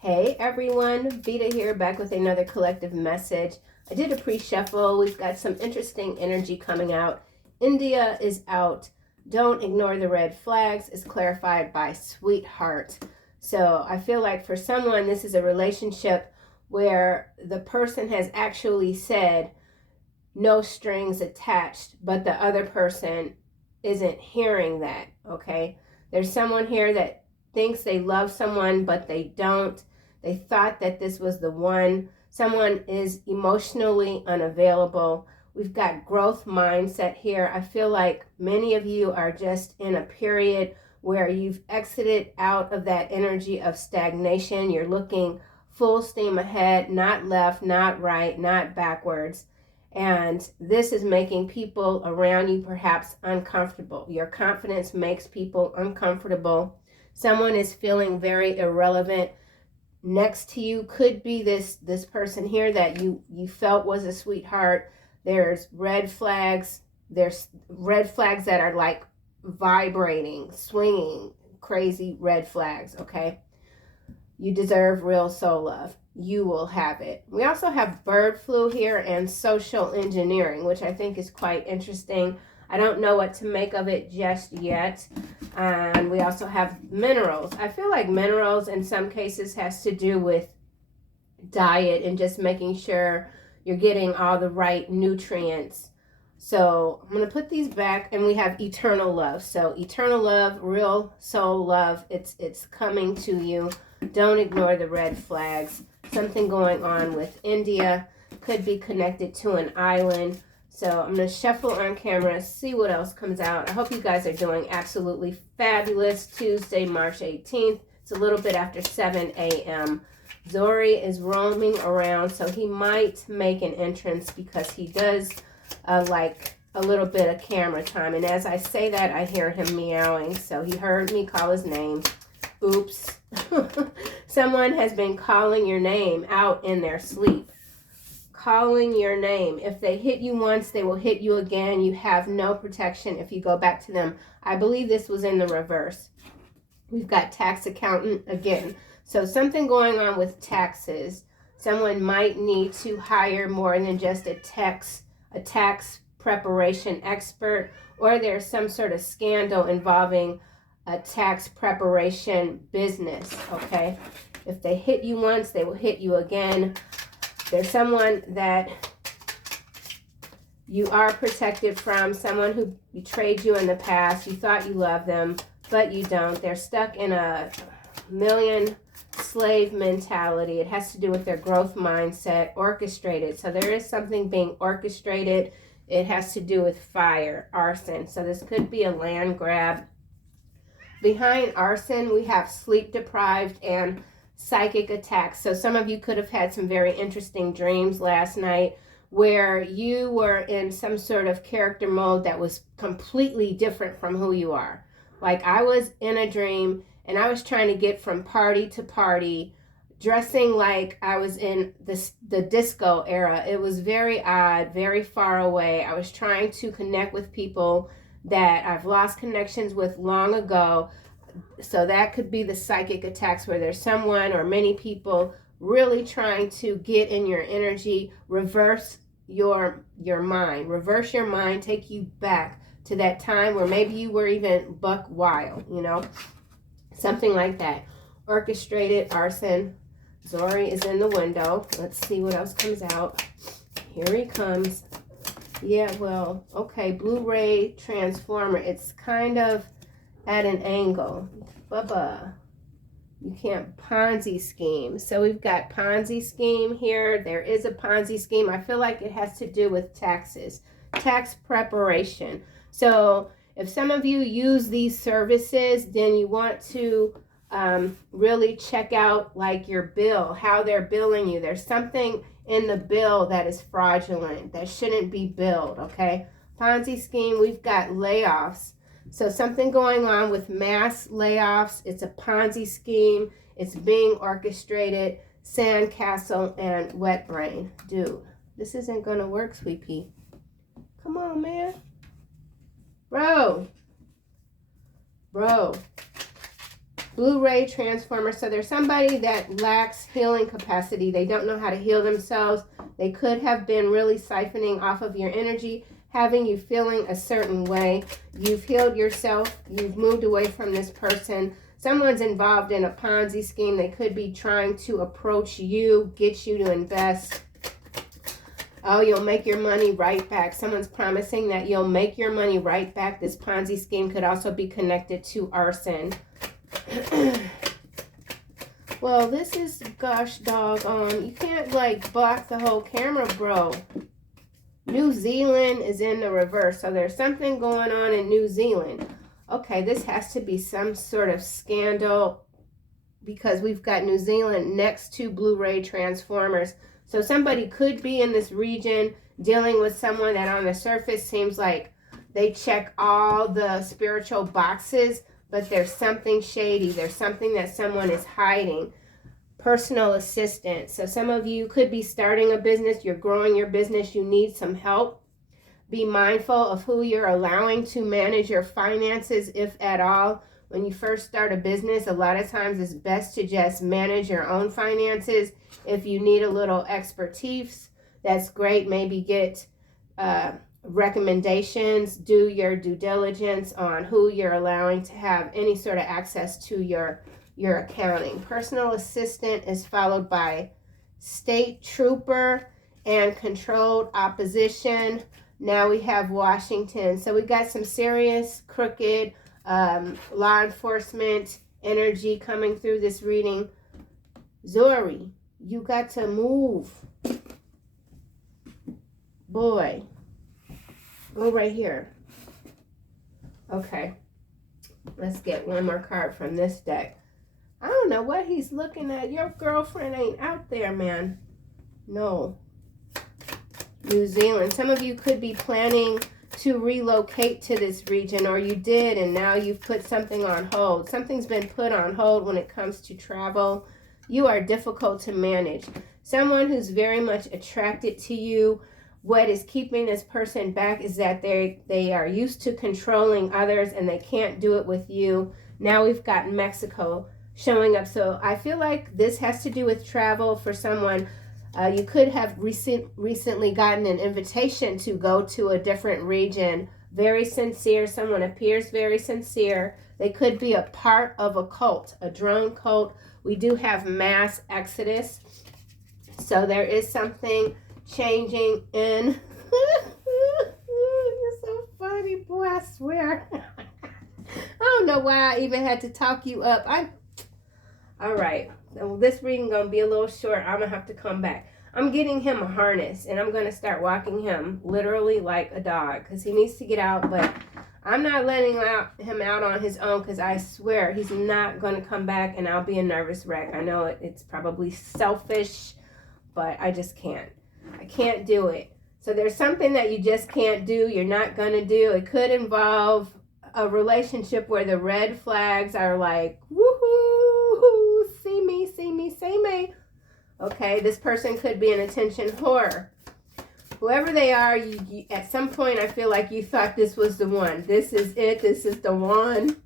Hey everyone, Veda here, back with another collective message. I did a pre-shuffle. We've got some interesting energy coming out. India is out. Don't ignore the red flags is clarified by sweetheart. So I feel like for someone, this is a relationship where the person has actually said no strings attached, but the other person isn't hearing that, okay? There's someone here that thinks they love someone, but they don't. They thought that this was the one. Someone is emotionally unavailable. We've got growth mindset here. I feel like many of you are just in a period where you've exited out of that energy of stagnation. You're looking full steam ahead, not left, not right, not backwards. And this is making people around you perhaps uncomfortable. Your confidence makes people uncomfortable. Someone is feeling very irrelevant. Next to you could be this person here that you felt was a sweetheart. There's red flags. There's red flags that are like vibrating, swinging, crazy red flags, okay? You deserve real soul love. You will have it. We also have bird flu here and social engineering, which I think is quite interesting. I don't know what to make of it just yet. And we also have minerals. I feel like minerals in some cases has to do with diet and just making sure you're getting all the right nutrients. So I'm going to put these back, and we have eternal love. So eternal love, real soul love, it's coming to you. Don't ignore the red flags. Something going on with India, could be connected to an island. So I'm going to shuffle on camera, see what else comes out. I hope you guys are doing absolutely fabulous. Tuesday, March 18th. It's a little bit after 7 a.m. Zori is roaming around, so he might make an entrance because he does like a little bit of camera time. And as I say that, I hear him meowing. So he heard me call his name. Oops. Someone has been calling your name out in their sleep. Calling your name. If they hit you once, they will hit you again. You have no protection if you go back to them. I believe this was in the reverse. We've got tax accountant again. So something going on with taxes. Someone might need to hire more than just a tax preparation expert, or there's some sort of scandal involving a tax preparation business, okay? If they hit you once, they will hit you again. There's someone that you are protected from, someone who betrayed you in the past. You thought you loved them, but you don't. They're stuck in a million slave mentality. It has to do with their growth mindset, orchestrated. So there is something being orchestrated. It has to do with fire, arson. So this could be a land grab. Behind arson, we have sleep deprived and psychic attacks. So some of you could have had some very interesting dreams last night where you were in some sort of character mode that was completely different from who you are. Like I was in a dream and I was trying to get from party to party, dressing like I was in the disco era. It was very odd, very far away. I was trying to connect with people that I've lost connections with long ago. So that could be the psychic attacks where there's someone or many people really trying to get in your energy, reverse your mind, take you back to that time where maybe you were even buck wild, you know, something like that. Orchestrated arson. Zori is in the window. Let's see what else comes out. Here he comes. Yeah, well, okay, Blu-ray transformer. It's kind of at an angle. Bubba. You can't Ponzi scheme. So we've got Ponzi scheme here. There is a Ponzi scheme. I feel like it has to do with taxes, tax preparation. So if some of you use these services, then you want to really check out like your bill, how they're billing you. There's something in the bill that is fraudulent, that shouldn't be billed, okay? Ponzi scheme, we've got layoffs. So something going on with mass layoffs. It's a Ponzi scheme. It's being orchestrated. Sandcastle and wet brain. Dude, this isn't going to work, Sweet Pea. Come on, man. Bro. Blu-ray transformer. So there's somebody that lacks healing capacity. They don't know how to heal themselves. They could have been really siphoning off of your energy, having you feeling a certain way. You've healed yourself. You've moved away from this person. Someone's involved in a Ponzi scheme. They could be trying to approach you, get you to invest. Oh, you'll make your money right back. Someone's promising that you'll make your money right back. This Ponzi scheme could also be connected to arson. Well, this is, gosh doggone, you can't like block the whole camera, bro. New Zealand is in the reverse. So there's something going on in New Zealand. Okay, this has to be some sort of scandal because we've got New Zealand next to Blu-ray transformers. So somebody could be in this region dealing with someone that on the surface seems like they check all the spiritual boxes, but there's something shady. There's something that someone is hiding. Personal assistant. So some of you could be starting a business. You're growing your business. You need some help. Be mindful of who you're allowing to manage your finances, if at all. When you first start a business, a lot of times it's best to just manage your own finances. If you need a little expertise, that's great. Maybe get recommendations. Do your due diligence on who you're allowing to have any sort of access to your accounting. Personal assistant is followed by state trooper and controlled opposition. Now we have Washington. So we got some serious crooked law enforcement energy coming through this reading. Zori, you got to move. Boy, go right here. Okay, let's get one more card from this deck. I don't know what he's looking at. Your girlfriend ain't out there, man. No. New Zealand. Some of you could be planning to relocate to this region, or you did and now you've put something on hold. Something's been put on hold when it comes to travel. You are difficult to manage. Someone who's very much attracted to you. What is keeping this person back is that they are used to controlling others and they can't do it with you. Now we've got Mexico showing up. So I feel like this has to do with travel for someone. You could have recently gotten an invitation to go to a different region. Very sincere. Someone appears very sincere. They could be a part of a cult, a drone cult. We do have mass exodus. So there is something changing in. You're so funny, boy, I swear. I don't know why I even had to talk you up. All right. So this reading going to be a little short. I'm going to have to come back. I'm getting him a harness, and I'm going to start walking him literally like a dog because he needs to get out, but I'm not letting him out on his own because I swear he's not going to come back, and I'll be a nervous wreck. I know it's probably selfish, but I just can't. I can't do it. So there's something that you just can't do. You're not going to do. It could involve a relationship where the red flags are like, woohoo, see me, see me, see me. Okay, this person could be an attention whore. Whoever they are, you, at some point I feel like you thought this was the one. This is it. This is the one.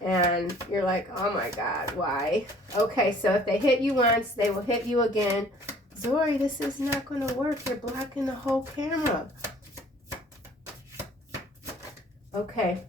And you're like, oh my God, why? Okay, so if they hit you once, they will hit you again. Zori, this is not going to work. You're blocking the whole camera. Okay.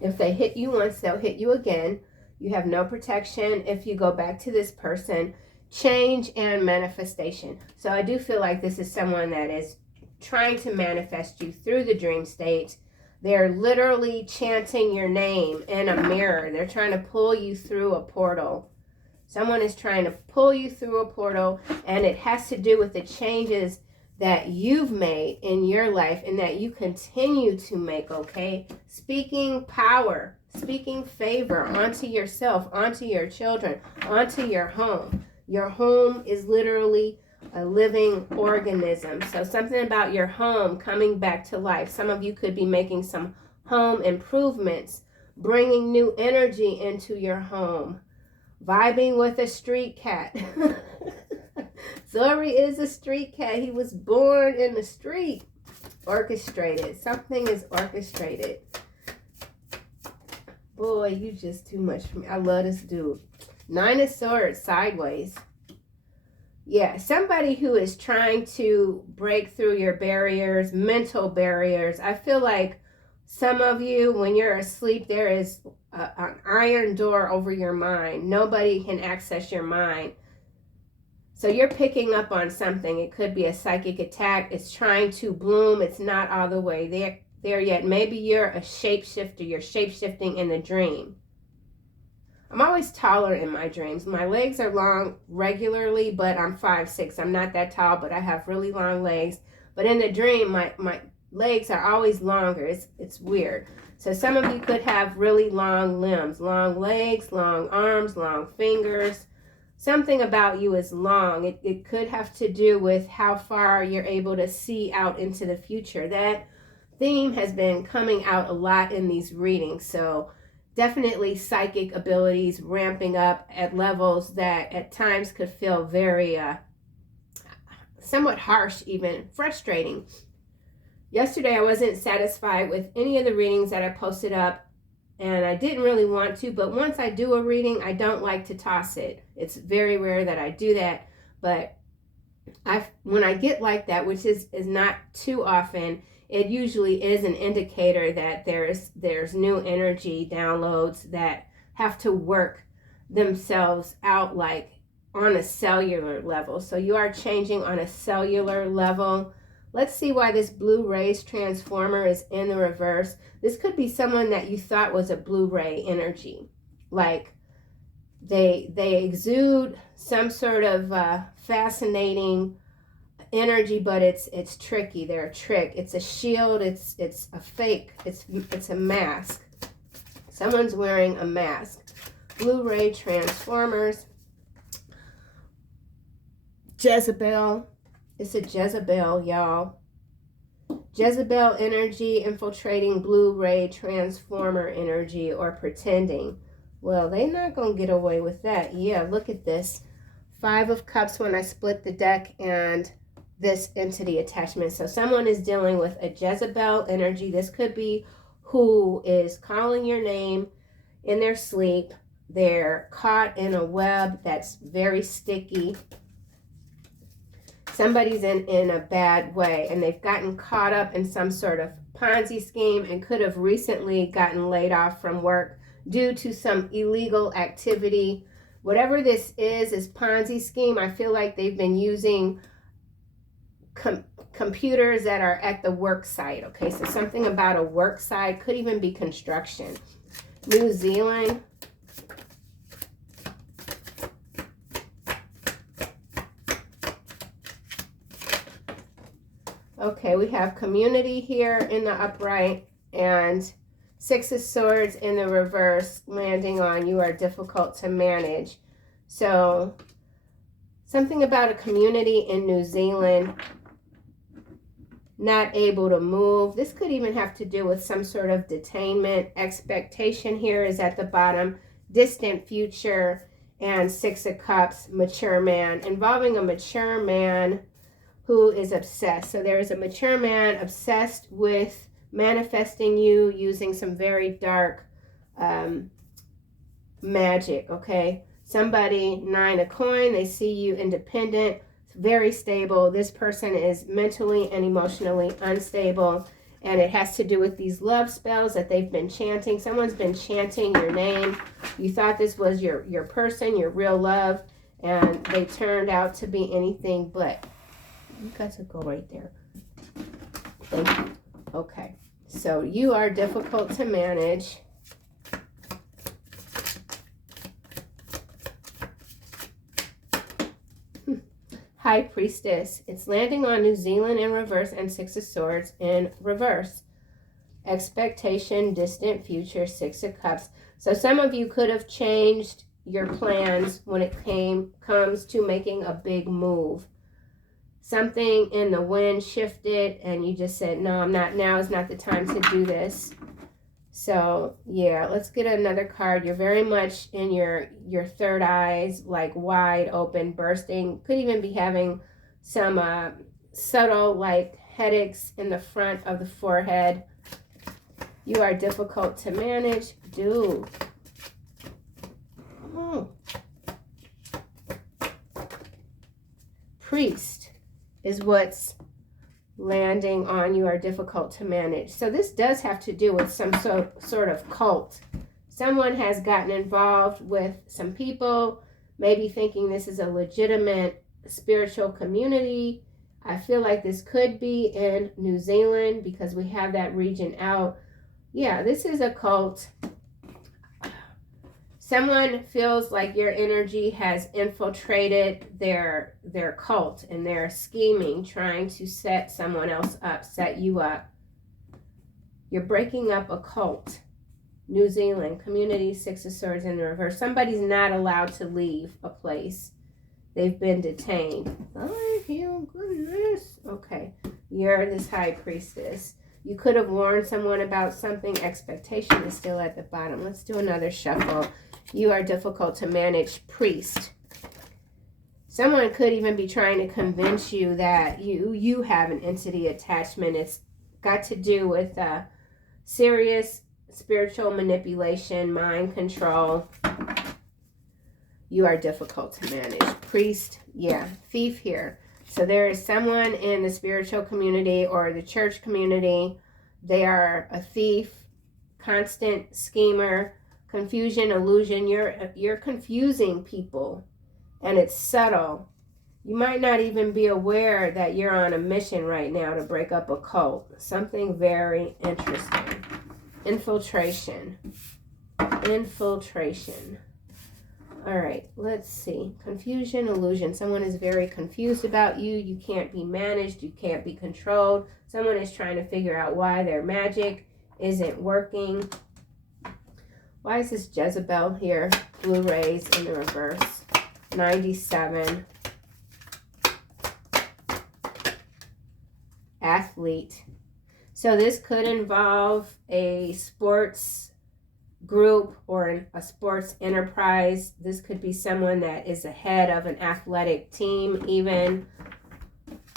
If they hit you once, they'll hit you again. You have no protection if you go back to this person. Change and manifestation. So I do feel like this is someone that is trying to manifest you through the dream state. They're literally chanting your name in a mirror. They're trying to pull you through a portal. Someone is trying to pull you through a portal, and it has to do with the changes that you've made in your life and that you continue to make, okay? Speaking power, speaking favor onto yourself, onto your children, onto your home. Your home is literally a living organism. So something about your home coming back to life. Some of you could be making some home improvements, bringing new energy into your home. Vibing with a street cat. Zori is a street cat. He was born in the street. Orchestrated. Something is orchestrated. Boy, you just too much for me. I love this dude. 9 of Swords, sideways. Yeah, somebody who is trying to break through your barriers, mental barriers. I feel like some of you, when you're asleep, there is an iron door over your mind. Nobody can access your mind. So you're picking up on something. It could be a psychic attack. It's trying to bloom. It's not all the way there yet. Maybe you're a shapeshifter. You're shapeshifting in the dream. I'm always taller in my dreams. My legs are long regularly, but I'm 5'6". I'm not that tall, but I have really long legs. But in the dream, my legs are always longer. It's weird. So some of you could have really long limbs, long legs, long arms, long fingers. Something about you is long. It could have to do with how far you're able to see out into the future. That theme has been coming out a lot in these readings. So definitely psychic abilities ramping up at levels that at times could feel very somewhat harsh, even frustrating. Yesterday I wasn't satisfied with any of the readings that I posted up, and I didn't really want to, but once I do a reading, I don't like to toss it. It's very rare that I do that, but when I get like that, which is not too often, it usually is an indicator that there's new energy downloads that have to work themselves out, like on a cellular level. So you are changing on a cellular level. Let's see why this blue rays transformer is in the reverse. This could be someone that you thought was a blue ray energy. Like they exude some sort of fascinating energy, but it's tricky. They're a trick. It's a shield. It's a fake. It's a mask. Someone's wearing a mask. Blue ray transformers. Jezebel. It's a Jezebel, y'all. Jezebel energy infiltrating blue ray transformer energy, or pretending. Well, they're not going to get away with that. Yeah, look at this. 5 of Cups when I split the deck, and this entity attachment. So someone is dealing with a Jezebel energy. This could be who is calling your name in their sleep. They're caught in a web that's very sticky. Somebody's in a bad way, and they've gotten caught up in some sort of Ponzi scheme and could have recently gotten laid off from work due to some illegal activity. Whatever this is Ponzi scheme. I feel like they've been using computers that are at the work site. Okay, so something about a work site, could even be construction. New Zealand. Okay, we have community here in the upright, and 6 of Swords in the reverse, landing on you are difficult to manage. So something about a community in New Zealand not able to move. This could even have to do with some sort of detainment. Expectation here is at the bottom. Distant future, and 6 of Cups, mature man, involving a mature man who is obsessed. So there is a mature man obsessed with manifesting you using some very dark magic, okay? Somebody, 9 of Coin, they see you independent, very stable. This person is mentally and emotionally unstable, and it has to do with these love spells that they've been chanting. Someone's been chanting your name. You thought this was your person, your real love, and they turned out to be anything but. You got to go right there. Thank you. Okay, so you are difficult to manage. High Priestess. It's landing on New Zealand in reverse, and 6 of Swords in reverse. Expectation, distant future, 6 of Cups. So some of you could have changed your plans when it comes to making a big move. Something in the wind shifted, and you just said, no, I'm not. Now is not the time to do this. So yeah, let's get another card. You're very much in your third eyes, like wide open, bursting. Could even be having some subtle like headaches in the front of the forehead. You are difficult to manage. Dude. Oh. Priest is what's landing on. You are difficult to manage. So this does have to do with some sort of cult. Someone has gotten involved with some people, maybe thinking this is a legitimate spiritual community. I feel like this could be in New Zealand because we have that region out. Yeah, this is a cult. Someone feels like your energy has infiltrated their cult, and they're scheming, trying to set someone else up, set you up. You're breaking up a cult. New Zealand, community, Six of Swords in the reverse. Somebody's not allowed to leave a place. They've been detained. Thank you, goodness. Okay, you're this high priestess. You could have warned someone about something. Expectation is still at the bottom. Let's do another shuffle. You are difficult to manage, priest. Someone could even be trying to convince you that you have an entity attachment. It's got to do with serious spiritual manipulation, mind control. You are difficult to manage. Priest, yeah, thief here. So there is someone in the spiritual community or the church community. They are a thief, constant schemer, confusion, illusion. You're confusing people, and it's subtle. You might not even be aware that you're on a mission right now to break up a cult. Something very interesting. Infiltration. Infiltration. All right, let's see. Confusion, illusion. Someone is very confused about you. You can't be managed. You can't be controlled. Someone is trying to figure out why their magic isn't working. Why is this Jezebel here? Blue rays in the reverse. 97. Athlete. So this could involve a sports group or a sports enterprise. This could be someone that is the head of an athletic team even.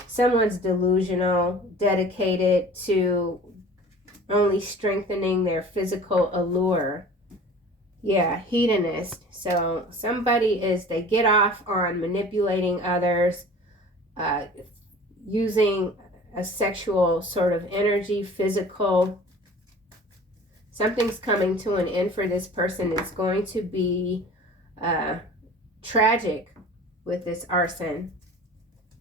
Someone's delusional, dedicated to only strengthening their physical allure. Yeah, hedonist. So they get off on manipulating others, using a sexual sort of energy, physical. Something's coming to an end for this person. It's going to be tragic with this arson.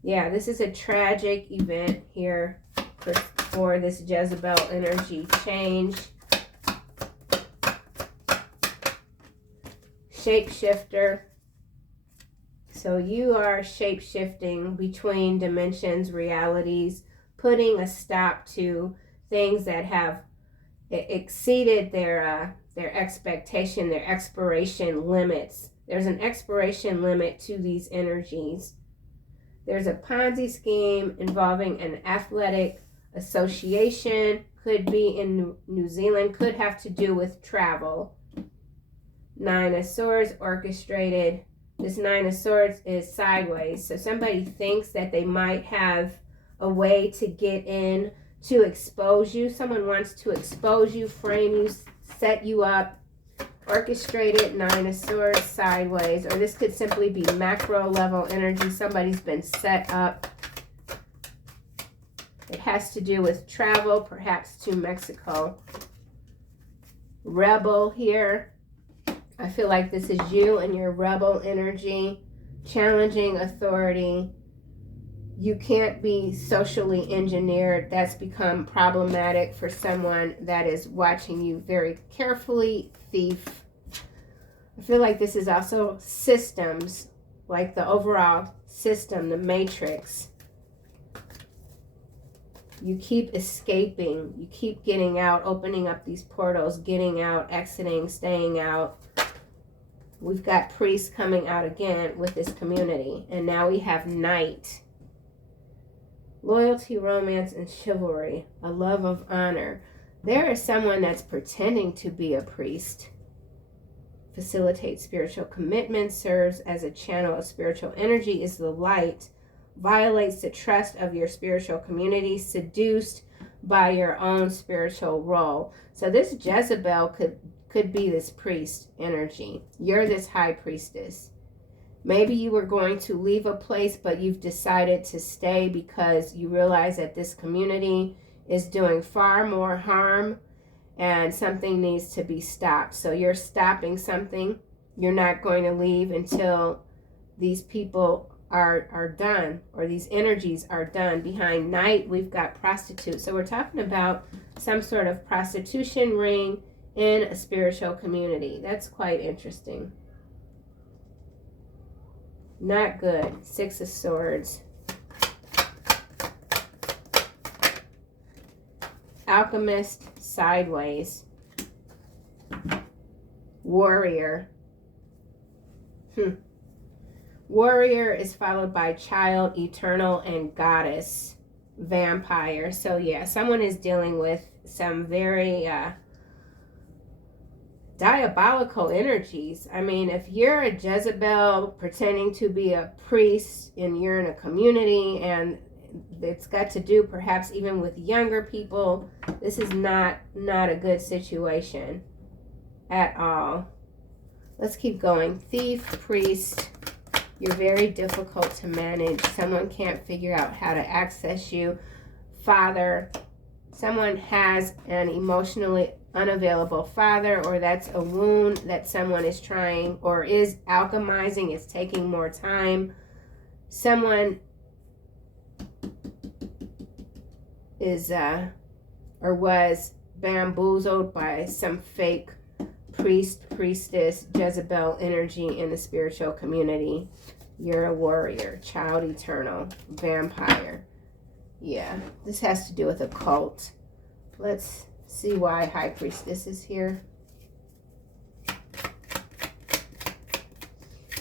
Yeah, this is a tragic event here for this Jezebel energy change. Shapeshifter. So you are shape-shifting between dimensions, realities, putting a stop to things that have exceeded their expectation, their expiration limits. There's an expiration limit to these energies. There's a Ponzi scheme involving an athletic association, could be in New Zealand, could have to do with travel. Nine of Swords, orchestrated. This Nine of Swords is sideways. So somebody thinks that they might have a way to get in to expose you. Someone wants to expose you, frame you, set you up. Orchestrated, Nine of Swords, sideways. Or this could simply be macro level energy. Somebody's been set up. It has to do with travel, perhaps to Mexico. Rebel here. I feel like this is you and your rebel energy, challenging authority. You can't be socially engineered. That's become problematic for someone that is watching you very carefully. Thief. I feel like this is also systems, like the overall system, the matrix. You keep escaping. You keep getting out, opening up these portals, getting out, exiting, staying out. We've got priests coming out again with this community. And now we have Knight. Loyalty, romance, and chivalry. A love of honor. There is someone that's pretending to be a priest. Facilitates spiritual commitment. Serves as a channel of spiritual energy. Is the light. Violates the trust of your spiritual community. Seduced by your own spiritual role. So this Jezebel could be this priest energy. You're this high priestess. Maybe you were going to leave a place, but you've decided to stay because you realize that this community is doing far more harm and something needs to be stopped. So you're stopping something. You're not going to leave until these people are done, or these energies are done. Behind night, we've got prostitute. So we're talking about some sort of prostitution ring in a spiritual community. That's quite interesting. Not good. Six of Swords. Alchemist sideways. Warrior. Warrior is followed by child, eternal, and goddess, vampire. So yeah, someone is dealing with some very diabolical energies. I mean, if you're a Jezebel pretending to be a priest and you're in a community and it's got to do perhaps even with younger people, this is not a good situation at all. Let's keep going. Thief, priest. You're very difficult to manage. Someone can't figure out how to access you. Father. Someone has an emotionally unavailable father, or that's a wound that someone is trying or is alchemizing. It's taking more time. Someone is or was bamboozled by some fake priest, priestess, Jezebel energy in the spiritual community. You're a warrior, child, eternal, vampire. Yeah, this has to do with a cult. Let's see why High Priestess is here.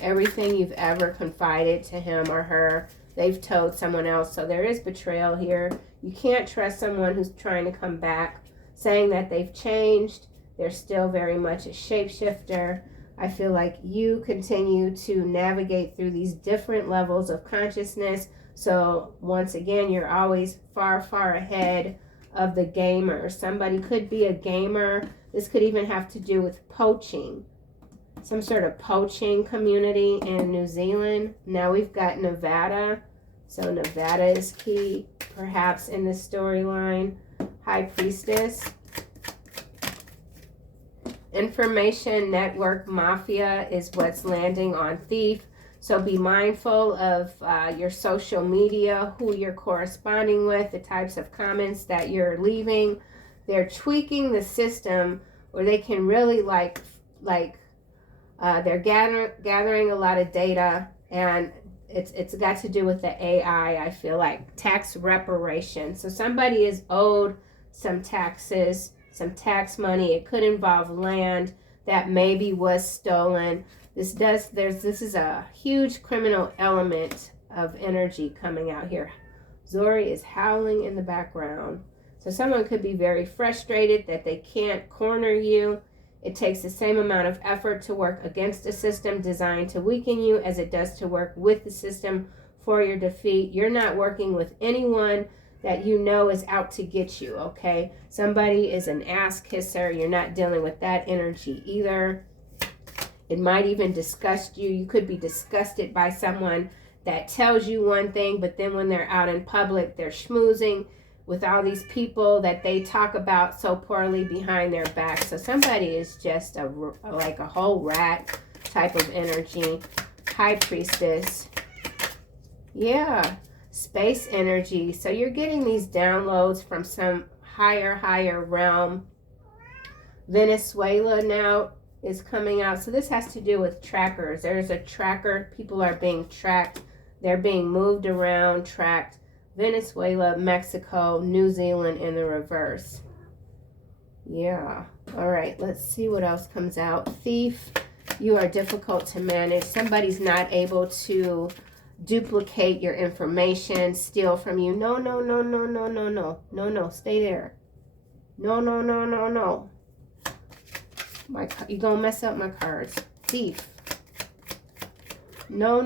Everything you've ever confided to him or her, they've told someone else. So there is betrayal here. You can't trust someone who's trying to come back, saying that they've changed. They're still very much a shapeshifter. I feel like you continue to navigate through these different levels of consciousness. So once again, you're always far, far ahead of the gamer. Somebody could be a gamer. This could even have to do with poaching. Some sort of poaching community in New Zealand. Now we've got Nevada. So Nevada is key, perhaps, in this storyline. High Priestess. Information network mafia is what's landing on Thief. So be mindful of your social media, who you're corresponding with, the types of comments that you're leaving. They're tweaking the system where they can really they're gathering a lot of data, and it's got to do with the AI. I feel like tax reparation. So somebody is owed some taxes, some tax money. It could involve land that maybe was stolen. This is a huge criminal element of energy coming out here. Zori is howling in the background. So someone could be very frustrated that they can't corner you. It takes the same amount of effort to work against a system designed to weaken you as it does to work with the system for your defeat. You're not working with anyone that you know is out to get you, okay? Somebody is an ass kisser. You're not dealing with that energy either. It might even disgust you. You could be disgusted by someone that tells you one thing, but then when they're out in public, they're schmoozing with all these people that they talk about so poorly behind their back. So somebody is just like a whole rat type of energy. High Priestess. Yeah. Space energy. So you're getting these downloads from some higher realm. Venezuela now is coming out. So this has to do with trackers. There's a tracker. People are being tracked. They're being moved around, tracked. Venezuela, Mexico, New Zealand in the reverse. Yeah. All right. Let's see what else comes out. Thief. You are difficult to manage. Somebody's not able to duplicate your information, steal from you. No. Stay there. No. You're gonna mess up my cards. Thief. No.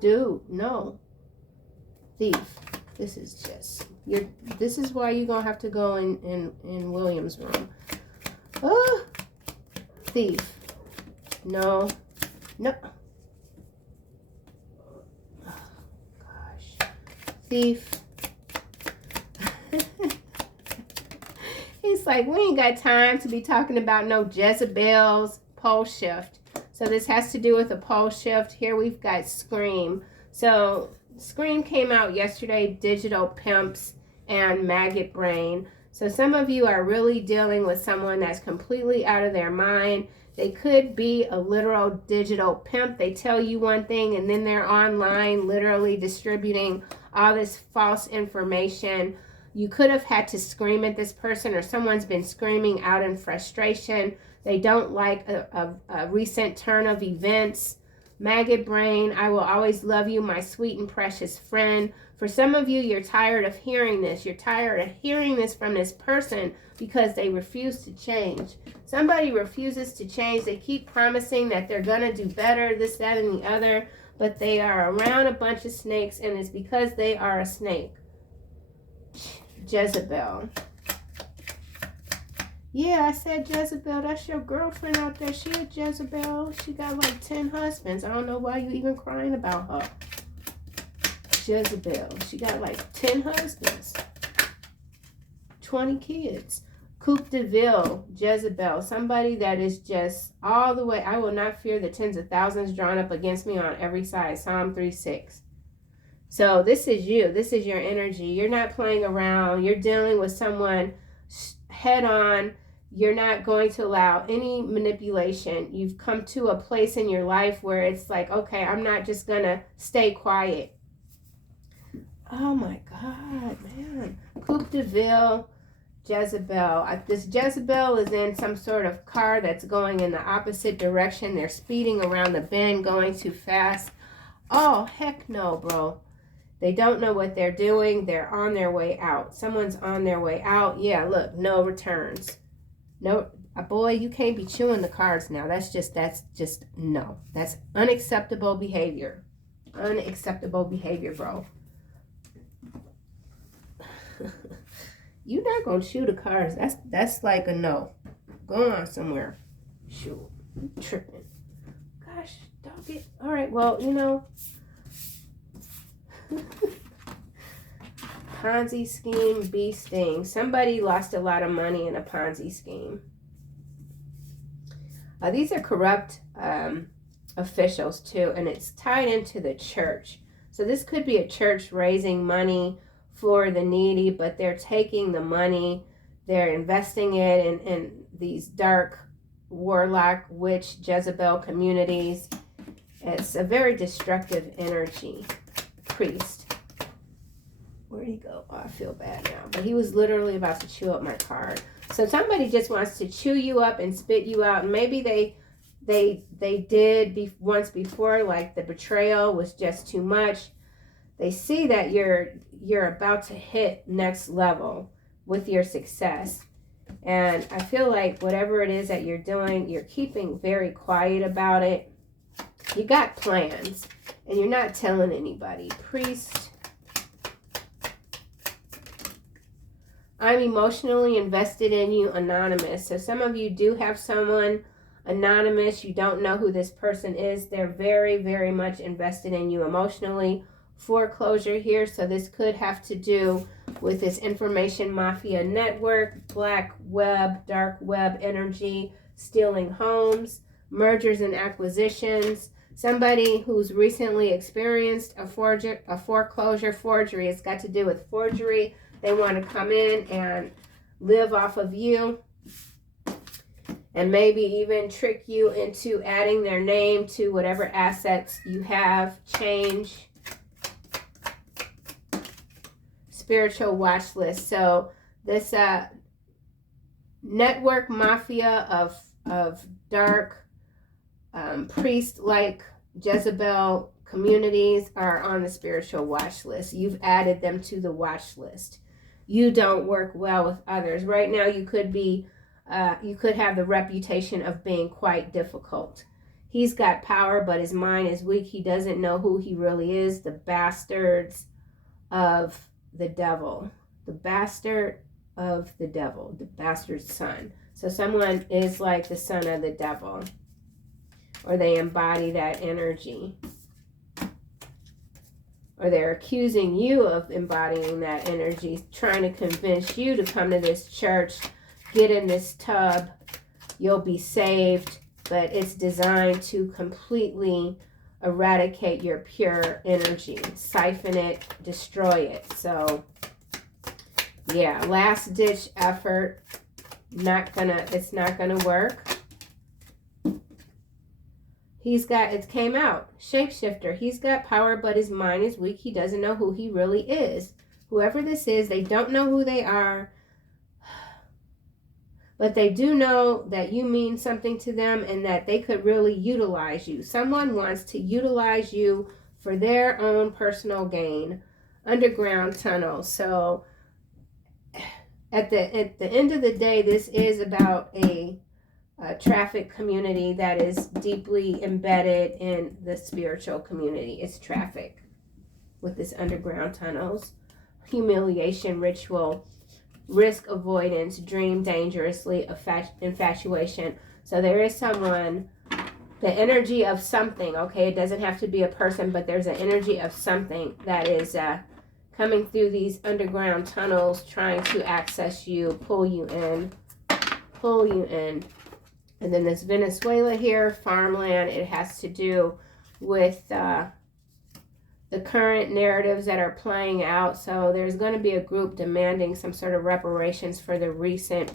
Dude, no. Thief. This is just, this is why you're going to have to go in William's room. Oh, thief. No. No. Oh, gosh. Thief. He's like, we ain't got time to be talking about no Jezebel's pole shift. So this has to do with a pole shift. Here we've got Scream. So Scream came out yesterday, Digital Pimps and Maggot Brain. So some of you are really dealing with someone that's completely out of their mind. They could be a literal digital pimp. They tell you one thing and then they're online literally distributing all this false information. You could have had to scream at this person, or someone's been screaming out in frustration. They don't like a recent turn of events. Maggot Brain, I will always love you, my sweet and precious friend. For some of you, you're tired of hearing this. You're tired of hearing this from this person because they refuse to change. Somebody refuses to change. They keep promising that they're going to do better, this, that, and the other, but they are around a bunch of snakes, and it's because they are a snake. Jezebel. Yeah, I said Jezebel. That's your girlfriend out there. She a Jezebel. She got like 10 husbands. I don't know why you even crying about her. Jezebel. She got like 10 husbands. 20 kids. Coupe de Ville. Jezebel. Somebody that is just all the way. I will not fear the tens of thousands drawn up against me on every side. Psalm 3:6. So this is you. This is your energy. You're not playing around. You're dealing with someone head on. You're not going to allow any manipulation. You've come to a place in your life where it's like, okay, I'm not just going to stay quiet. Oh my God, man. Coupe de Ville, Jezebel. This Jezebel is in some sort of car that's going in the opposite direction. They're speeding around the bend, going too fast. Oh, heck no, bro. They don't know what they're doing. They're on their way out. Someone's on their way out. Yeah, look, no returns. No, boy, you can't be chewing the cards now. That's just no. That's unacceptable behavior. Unacceptable behavior, bro. You're not going to chew the cards. That's like a no. Go on somewhere. Shoot. You tripping. Gosh, dog it. All right, well, you know. Ponzi scheme, bee sting. Somebody lost a lot of money in a Ponzi scheme. These are corrupt officials too, and it's tied into the church. So this could be a church raising money for the needy, but they're taking the money, they're investing it in these dark warlock, witch, Jezebel communities. It's a very destructive energy. Priest. Where'd he go? Oh, I feel bad now. But he was literally about to chew up my card. So somebody just wants to chew you up and spit you out. And maybe they did once before, like the betrayal was just too much. They see that you're about to hit next level with your success. And I feel like whatever it is that you're doing, you're keeping very quiet about it. You got plans and you're not telling anybody. Priest. I'm emotionally invested in you, anonymous. So some of you do have someone anonymous. You don't know who this person is. They're very, very much invested in you emotionally. Foreclosure here. So this could have to do with this information mafia network, black web, dark web energy, stealing homes, mergers and acquisitions. Somebody who's recently experienced a foreclosure forgery. It's got to do with forgery. They want to come in and live off of you and maybe even trick you into adding their name to whatever assets you have. Change. Spiritual watch list. So this network mafia of dark priest-like Jezebel communities are on the spiritual watch list. You've added them to the watch list. You don't work well with others. Right now you could be, you could have the reputation of being quite difficult. He's got power, but his mind is weak. He doesn't know who he really is. The bastards of the devil, the bastard of the devil, the bastard son. So someone is like the son of the devil, or they embody that energy, or they're accusing you of embodying that energy, trying to convince you to come to this church, get in this tub, you'll be saved, but it's designed to completely eradicate your pure energy, siphon it, destroy it. So yeah, last ditch effort, it's not gonna work. It came out, shapeshifter. He's got power, but his mind is weak. He doesn't know who he really is. Whoever this is, they don't know who they are, but they do know that you mean something to them and that they could really utilize you. Someone wants to utilize you for their own personal gain. Underground tunnel. So at the end of the day, this is about a traffic community that is deeply embedded in the spiritual community. It's traffic with this underground tunnels, humiliation ritual, risk avoidance, dream dangerously, infatuation. So there is someone, the energy of something, okay, it doesn't have to be a person, but there's an energy of something that is coming through these underground tunnels, trying to access you, pull you in. And then this Venezuela here, farmland, it has to do with the current narratives that are playing out. So there's going to be a group demanding some sort of reparations for the recent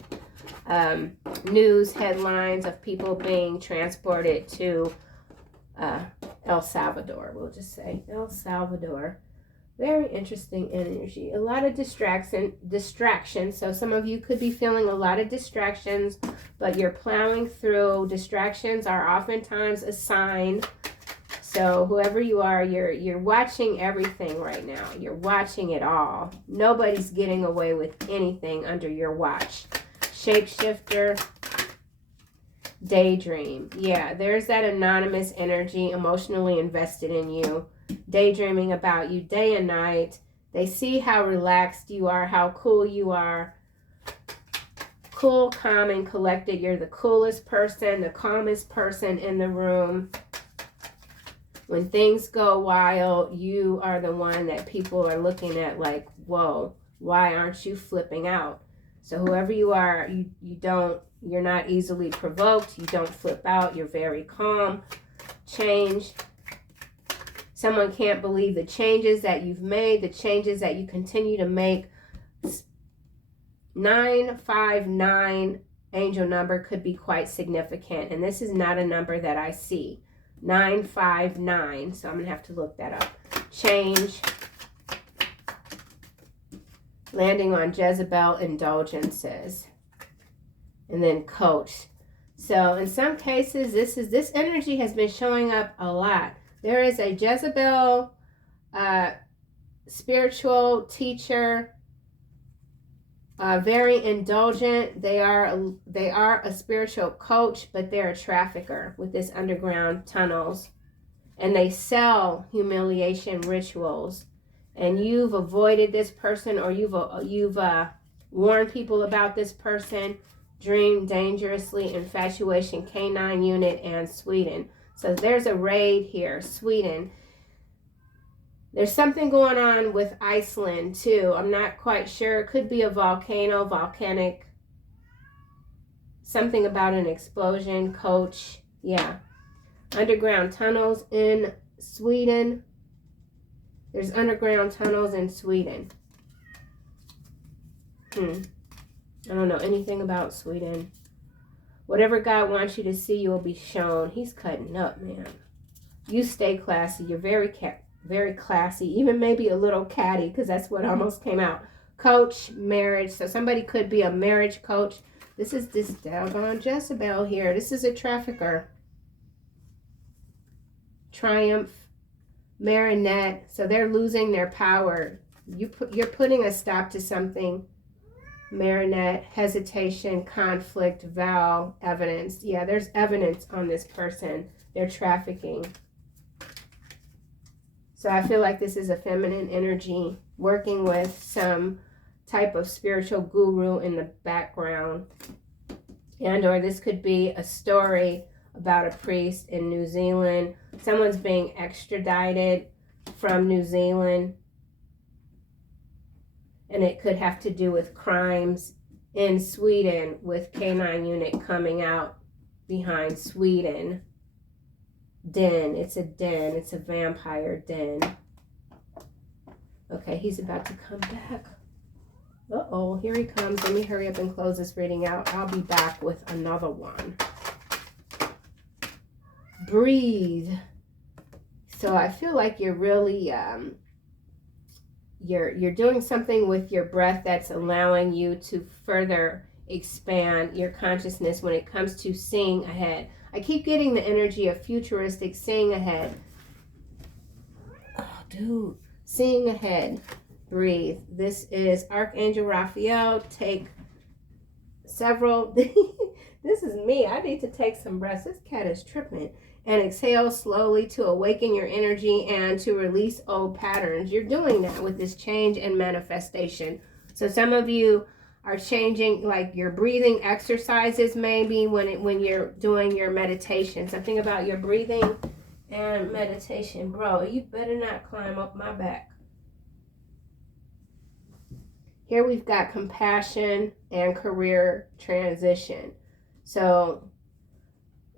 news headlines of people being transported to El Salvador. We'll just say El Salvador. Very interesting energy. A lot of distractions. So some of you could be feeling a lot of distractions, but you're plowing through. Distractions are oftentimes a sign. So whoever you are, you're watching everything right now. You're watching it all. Nobody's getting away with anything under your watch. Shapeshifter, daydream. Yeah, there's that anonymous energy emotionally invested in you, daydreaming about you day and night. They see how relaxed you are, how cool you are. Cool, calm, and collected. You're the coolest person, the calmest person in the room. When things go wild, you are the one that people are looking at like, whoa, why aren't you flipping out? So whoever you are, you're not easily provoked. You don't flip out. You're very calm. Change. Someone can't believe the changes that you've made, the changes that you continue to make. 959 angel number could be quite significant. And this is not a number that I see. 959. So I'm going to have to look that up. Change. Landing on Jezebel indulgences. And then coach. So in some cases, this energy has been showing up a lot. There is a Jezebel spiritual teacher, very indulgent. They are a spiritual coach, but they're a trafficker with this underground tunnels, and they sell humiliation rituals. And you've avoided this person, or you've warned people about this person. Dream dangerously, infatuation, K9 unit, and Sweden. So there's a raid here, Sweden. There's something going on with Iceland too. I'm not quite sure. It could be a volcano, volcanic. Something about an explosion, coach. Yeah. Underground tunnels in Sweden. There's underground tunnels in Sweden. I don't know anything about Sweden. Whatever God wants you to see, you will be shown. He's cutting up, man. You stay classy. You're very classy. Even maybe a little catty, because that's what almost came out. Coach, marriage. So somebody could be a marriage coach. This is this doggone Jezebel here. This is a trafficker. Triumph, marionette. So they're losing their power. You're putting a stop to something. Marionette, hesitation, conflict, vow, evidence. Yeah, there's evidence on this person. They're trafficking. So I feel like this is a feminine energy working with some type of spiritual guru in the background. And or this could be a story about a priest in New Zealand. Someone's being extradited from New Zealand. And it could have to do with crimes in Sweden with K9 unit coming out behind Sweden. Den. It's a den. It's a vampire den. Okay, he's about to come back. Uh-oh, here he comes. Let me hurry up and close this reading out. I'll be back with another one. Breathe. So I feel like you're really you're doing something with your breath that's allowing you to further expand your consciousness when it comes to seeing ahead. I keep getting the energy of futuristic seeing ahead. Oh, dude. Seeing ahead. Breathe. This is Archangel Raphael. Take several. This is me. I need to take some breaths. This cat is tripping. And exhale slowly to awaken your energy and to release old patterns. You're doing that with this change and manifestation. So some of you are changing, like your breathing exercises maybe when you're doing your meditation. Something about your breathing and meditation. Bro, you better not climb up my back. Here we've got compassion and career transition. So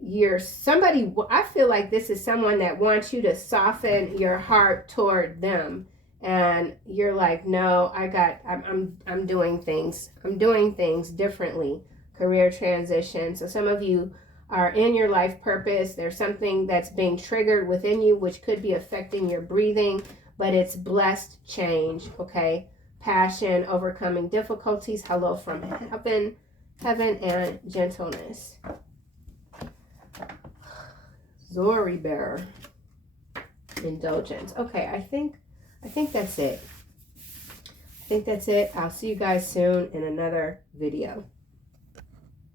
you're somebody, I feel like this is someone that wants you to soften your heart toward them. And you're like, no, I'm doing things. I'm doing things differently. Career transition. So some of you are in your life purpose. There's something that's being triggered within you, which could be affecting your breathing, but it's blessed change, okay? Passion, overcoming difficulties. Hello from heaven, and gentleness. Zori bearer. Indulgence. Okay, I think that's it. I'll see you guys soon in another video.